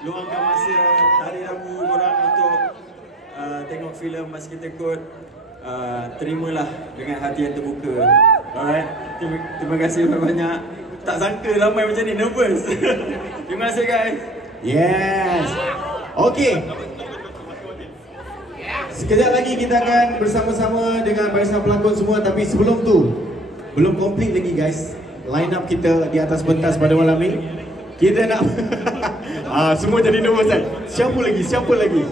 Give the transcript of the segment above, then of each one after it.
luangkan masa hari Rabu korang untuk tengok filem Maskit Tekut. Terimalah dengan hati yang terbuka. Alright, terima kasih banyak. Tak sangka ramai macam ni, nervous. Terima kasih guys. Yes. Okay. Sekejap lagi kita akan bersama-sama dengan barisan pelakon semua. Tapi sebelum tu, belum komplit lagi guys line up kita di atas pentas pada malam ni. Kita nak semua jadi nervous kan? Siapa lagi?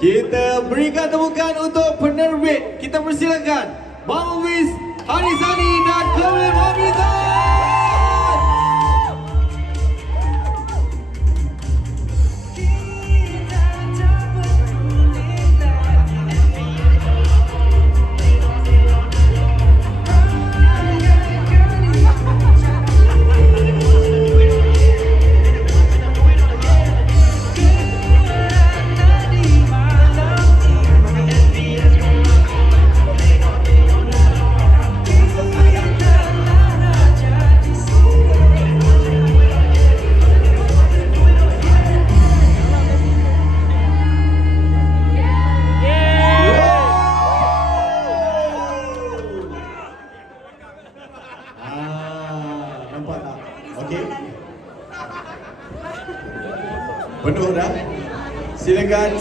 Kita berikan tepukan untuk penerbit. Kita persilakan Bang Wiz, Harisani dan Kamil Hamizah. Penuh dah. Silakan.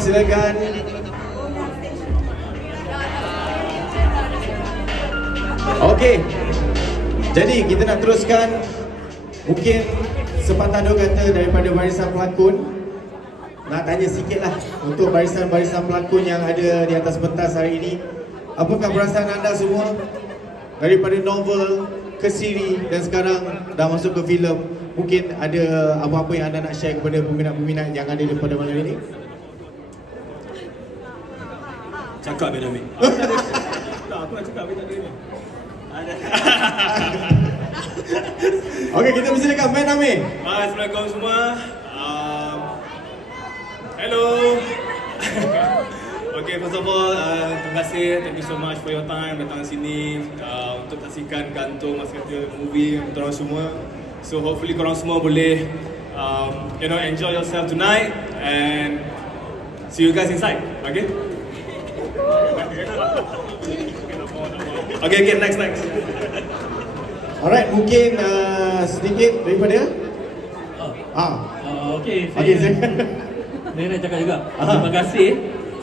Okey. Jadi kita nak teruskan mungkin sepatah dua kata daripada barisan pelakon. Nak tanya sikitlah untuk barisan-barisan pelakon yang ada di atas pentas hari ini. Apakah perasaan anda semua daripada novel ke siri dan sekarang dah masuk ke filem? Mungkin ada apa-apa yang anda nak share kepada peminat-peminat yang ada daripada malam ini? Cakap Benjamin. Tak, aku nak cakap, tak ada ni. Okey, kita persilakan Benjamin. Assalamualaikum semua. Hello. Okay, first of all, terima kasih. Thank you so much for your time datang sini untuk saksikan gantung Maskit Tekut movie untuk orang semua. So hopefully korang semua boleh enjoy yourself tonight and see you guys inside. Okay? Okay, next. Alright, mungkin sedikit daripada Okay, saya nak cakap juga. Terima kasih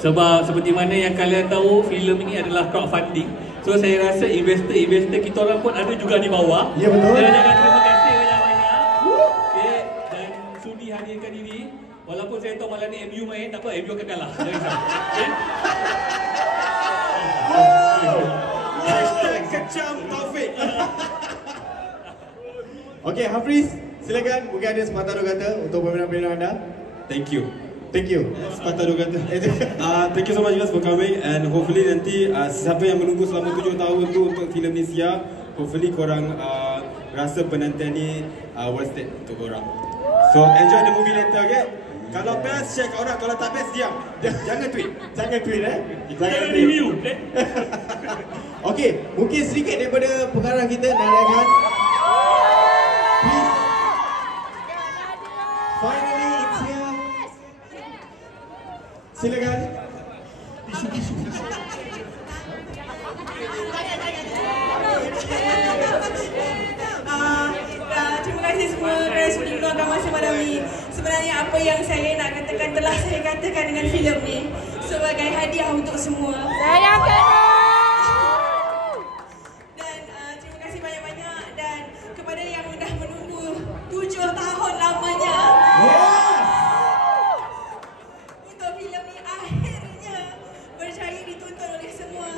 sebab seperti mana yang kalian tahu, filem ini adalah crowdfunding. So saya rasa investor kita orang pun ada juga di bawah. Ya, betul. Saya nak terima kasih banyak-banyak. Okay, dan sudi hadirkan diri. Walaupun saya tahu malam ni MU main, tak apa, MU akan kalah. Jangan risau. Hashtag kecam Taufik. Okey, Hafiz, silakan. Mungkin ada sepatah dua kata untuk peminat-peminat anda. Thank you. Sepatah dua kata. Thank you so much guys for coming, and hopefully nanti siapa yang menunggu selama 7 tahun tu untuk filem ni siap, hopefully korang rasa penantian ni worth it untuk korang. So enjoy the movie later, okay? Kalau best share kat orang, kalau tak best diam. Jangan tweet. Jangan Jangan review. Okey, mungkin sedikit daripada pengarah kita, Narayan. Please. Finally it's here. Silakan. Terima kasih semua kerana sudi meluangkan masa malam ni. Sebenarnya apa yang saya nak katakan telah saya katakan dengan filem ni sebagai hadiah untuk semua. Dan terima kasih banyak-banyak, dan kepada yang sudah menunggu 7 tahun lamanya. Untuk filem ni akhirnya berjaya ditonton oleh semua.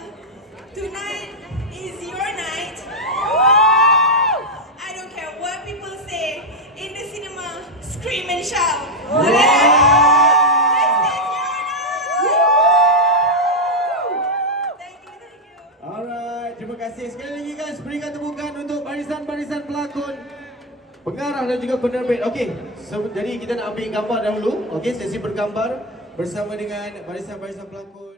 Tonight is your night. I don't care what people say in the cinema, scream and shout. This is your night. Thank you. Alright, terima kasih sekali lagi guys. Berikan tepukan untuk barisan-barisan pelakon, pengarah dan juga penerbit. Okey, jadi kita nak ambil gambar dahulu. Okey, sesi bergambar bersama dengan barisan-barisan pelakon.